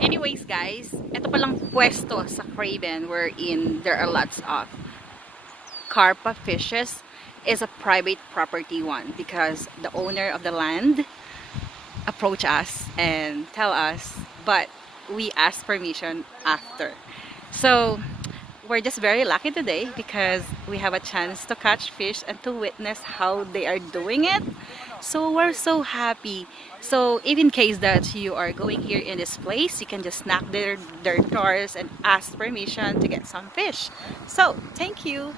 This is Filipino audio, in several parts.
Anyways guys, ito palang pwesto sa Craven wherein there are lots of carpa fishes is a private property one because the owner of the land approach us and tell us, but we ask permission after. So we're just very lucky today because we have a chance to catch fish and to witness how they are doing it. So we're so happy. So if in case that you are going here in this place, you can just knock their doors and ask permission to get some fish. So thank you.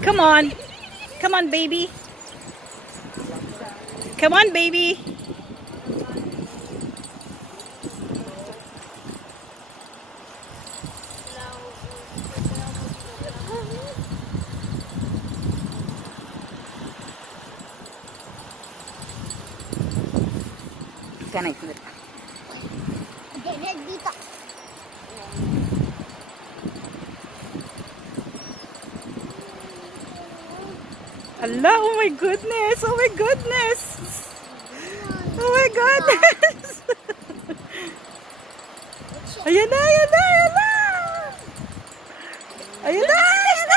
Come on. Come on, baby. Come on, baby. Can I flip? Dito. Allah, oh my goodness. Oh my goodness. Oh my goodness. Ayan na, ayan na, ayan na. Ayan na, ayan na.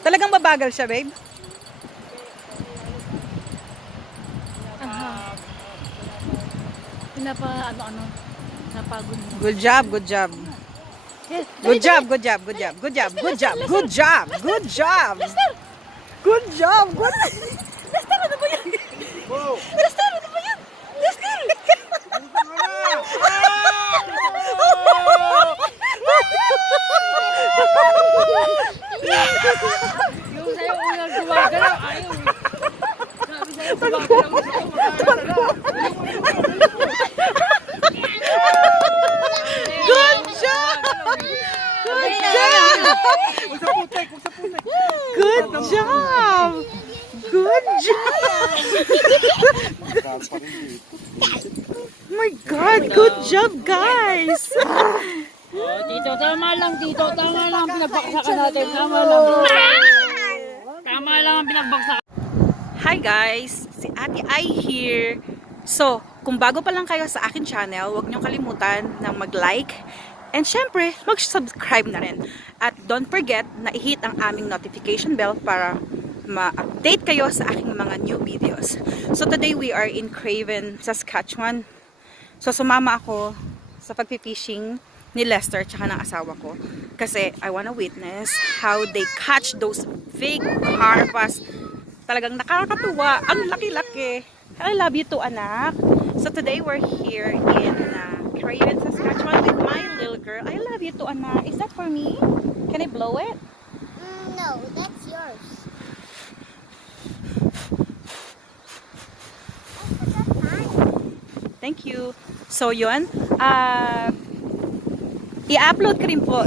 Talagang mabagal siya, babe? Napagod mo. Good job, good job. Good job, good job, good job, good job, good job, good job, good job. Good job, good. Lester, ano ba yan? Lester, ano ba yan? Lester! Yung sa'yo unang gumagalaw, ayaw eh. Sabi sa'yo gumagalaw. Good job! Good job! Good job! Good job! Oh my God! Good job, guys! Oh, Tito, tama lang, Tito. Tama lang pinagbaksakan natin. Tama lang. Tama lang ang pinagbaksakan. Hi guys! Si Ate Ai here. So, kung bago pa lang kayo sa akin channel, huwag niyong kalimutan na mag-like and syempre, mag-subscribe na rin. At don't forget na i-hit ang aming notification bell para ma-update kayo sa aking mga new videos. So today we are in Craven, Saskatchewan. So sumama ako sa pagpipishing ni Lester tsaka ng asawa ko kasi I wanna witness how they catch those big carpas. Talagang nakakatuwa, ang laki-laki. I love you too, anak. So today we're here in Craven, Saskatchewan with my little girl. I love you too, anak. Is that for me? Can I blow it? No, that's yours. Thank you. So yun, i-upload ko rin po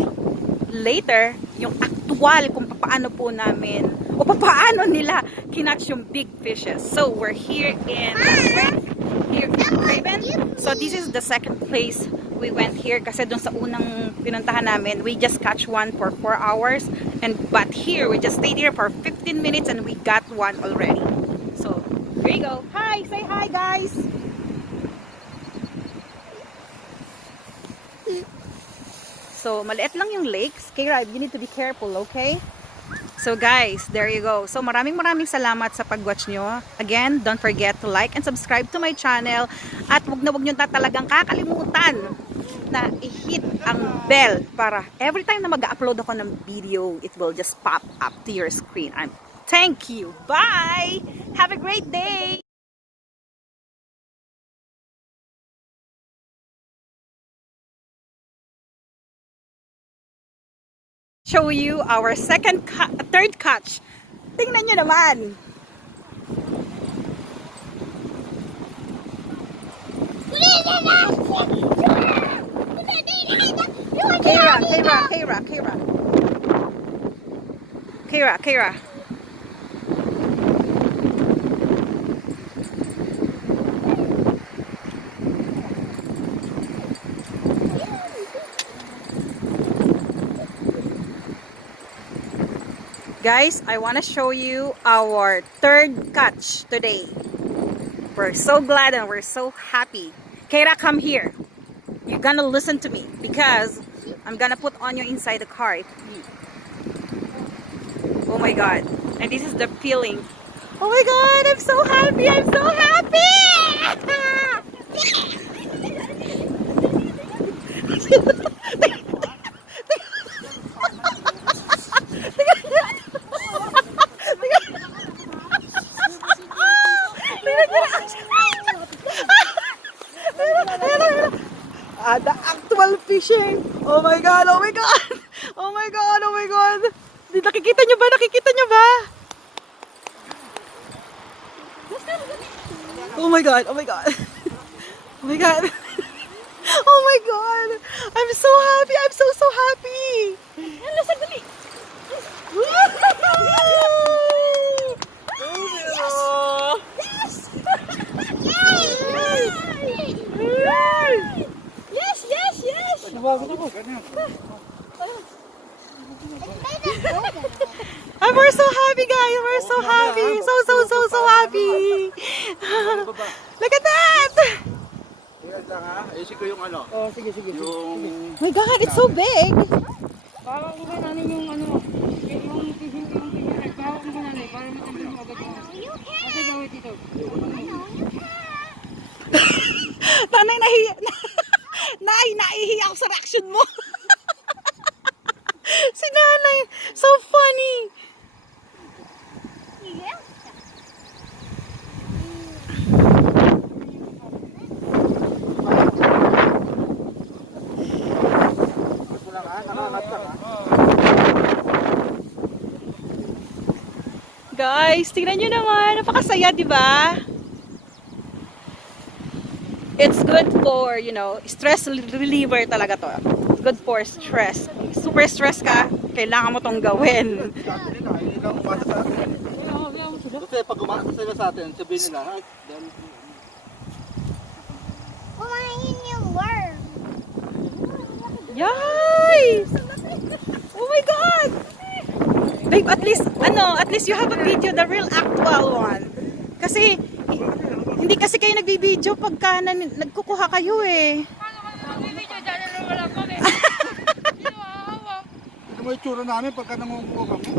later yung actual kung paano po namin o paano nila kinatch yung big fishes. So we're here in Craven. So this is the second place we went here kasi dun sa unang pinuntahan namin, we just catch one for 4 hours but here we just stayed here for 15 minutes and we got one already. So here you go. Hi, say hi guys. So, maliit lang yung lakes. Kaya you need to be careful, okay? So guys, there you go. So maraming salamat sa pag-watch nyo. Again, don't forget to like and subscribe to my channel. At wag nyo talagang kakalimutan na i-hit ang bell para every time na mag-upload ako ng video, it will just pop up to your screen. Thank you. Bye! Have a great day! Show you our third catch. Tingnan nyo naman. Please, Kira. Kira. Guys, I want to show you our third catch today. We're so glad and we're so happy. Kira, come here. You're gonna listen to me because I'm gonna put on you inside the car. Oh my god. And this is the feeling. Oh my god, I'm so happy. I'm so happy. The actual fishing. Oh my god, oh my god. Oh my god, oh my god. Nakikita nyo ba? Nakikita nyo ba? Oh my god, oh my god. Oh my god. Oh my god. I'm so happy. I'm so happy. Hello, sandali. And we're so happy, guys. We're so happy. So happy. Look at that. Ayusin ko yung ano. Oh, sige. Yung... My God, it's so big. Bawak mo ba namin yung ano, yung fishing net. Bawak mo ba namin para matanggal mo agad yung... Kasi gawin dito. Tanay, nahihiya ako sa reaction mo. Si nanay, so funny. Guys, tingnan nyo naman. Napakasaya, di ba? It's good for, you know, stress reliever talaga to. It's good for stress. Super stress ka, kailangan mo tong gawin. Kasi pag umasa sila sa atin, sabihin nila, Kumain yung worm. Yay! Oh my God! Babe, at least you have a video, the real actual one. Kasi, hindi kasi kayo nagbibideo pagka nagkukuha kayo eh. Video dyan, wala kami. ito mo yung tsura namin pagka nangunguha kami.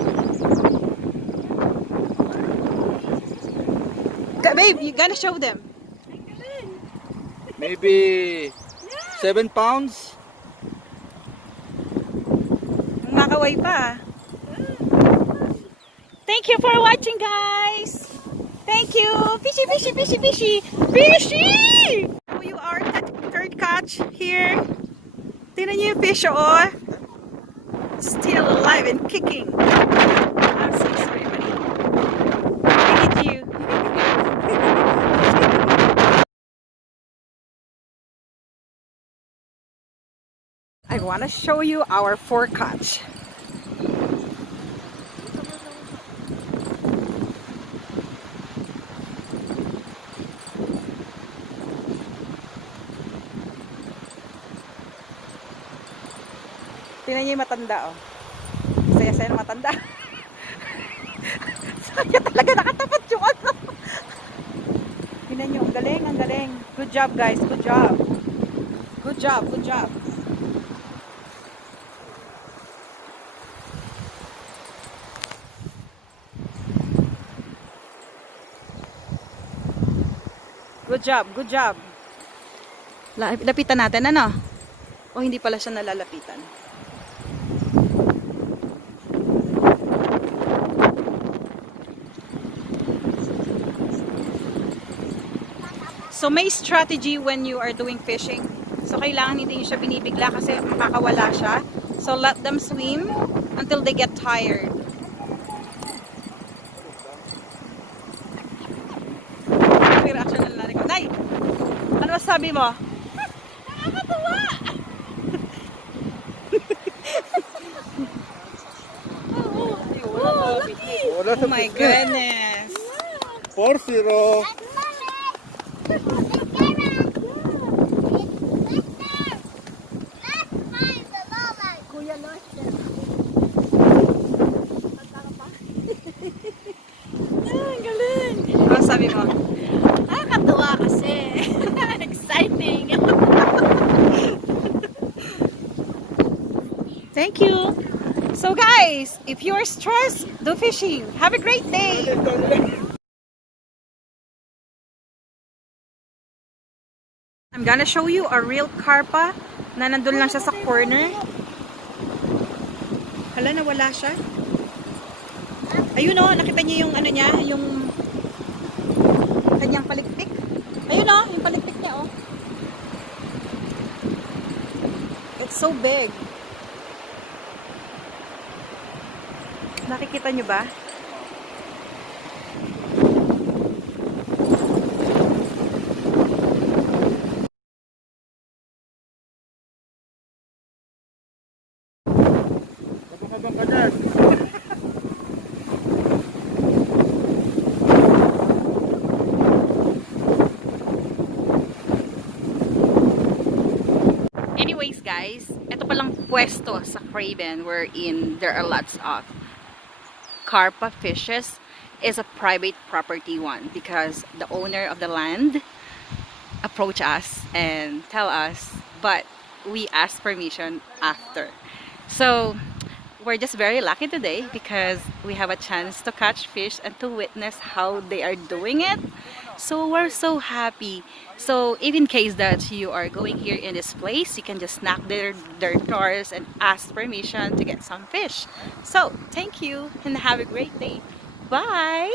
Babe, you gotta show them. Maybe 7 pounds. Makaway pa. Thank you for watching, guys. Thank you. Fishy. Fishy! You are third catch here. Tingnan niyo yung fish, oh. Still alive and kicking. I'm so sorry, buddy. I need you. I want to show you our 4 catch. Tingnan niyo yung matanda, oh. Saya-saya ng matanda. Saya talaga, nakatapat yung ano. Tingnan niyo, ang galing. Good job, guys. Good job. Good job. Good job. Lapitan natin, ano? O hindi pala siya nalalapitan. So may strategy when you are doing fishing. So kailangan hindi siya binibigla kasi makakawala siya. So let them swim until they get tired. Reaction na lang ko. Nay! Ano sabi mo? Nakakatuwa! Wala Oh my goodness. 4-0. Kuya Lester. Ang galing. Ano sabi mo? Nakakatuwa kasi. Exciting. Thank you. So guys, if you're stressed, do fishing. Have a great day. I'm gonna show you a real carpa na nandun lang siya sa corner. Hala, nawala siya. Ayun o, nakita niyo yung ano niya, yung kanyang palikpik. Ayun o, yung palikpik niya o. It's so big. Nakikita niyo ba? Kapag ka dyan. Anyways guys, ito palang pwesto sa Craven wherein there are lots of carpa fishes is a private property one because the owner of the land approach us and tell us, but we ask permission after. So we're just very lucky today because we have a chance to catch fish and to witness how they are doing it. So we're so happy. So if in case that you are going here in this place, you can just knock their doors and ask permission to get some fish. So thank you and have a great day. Bye!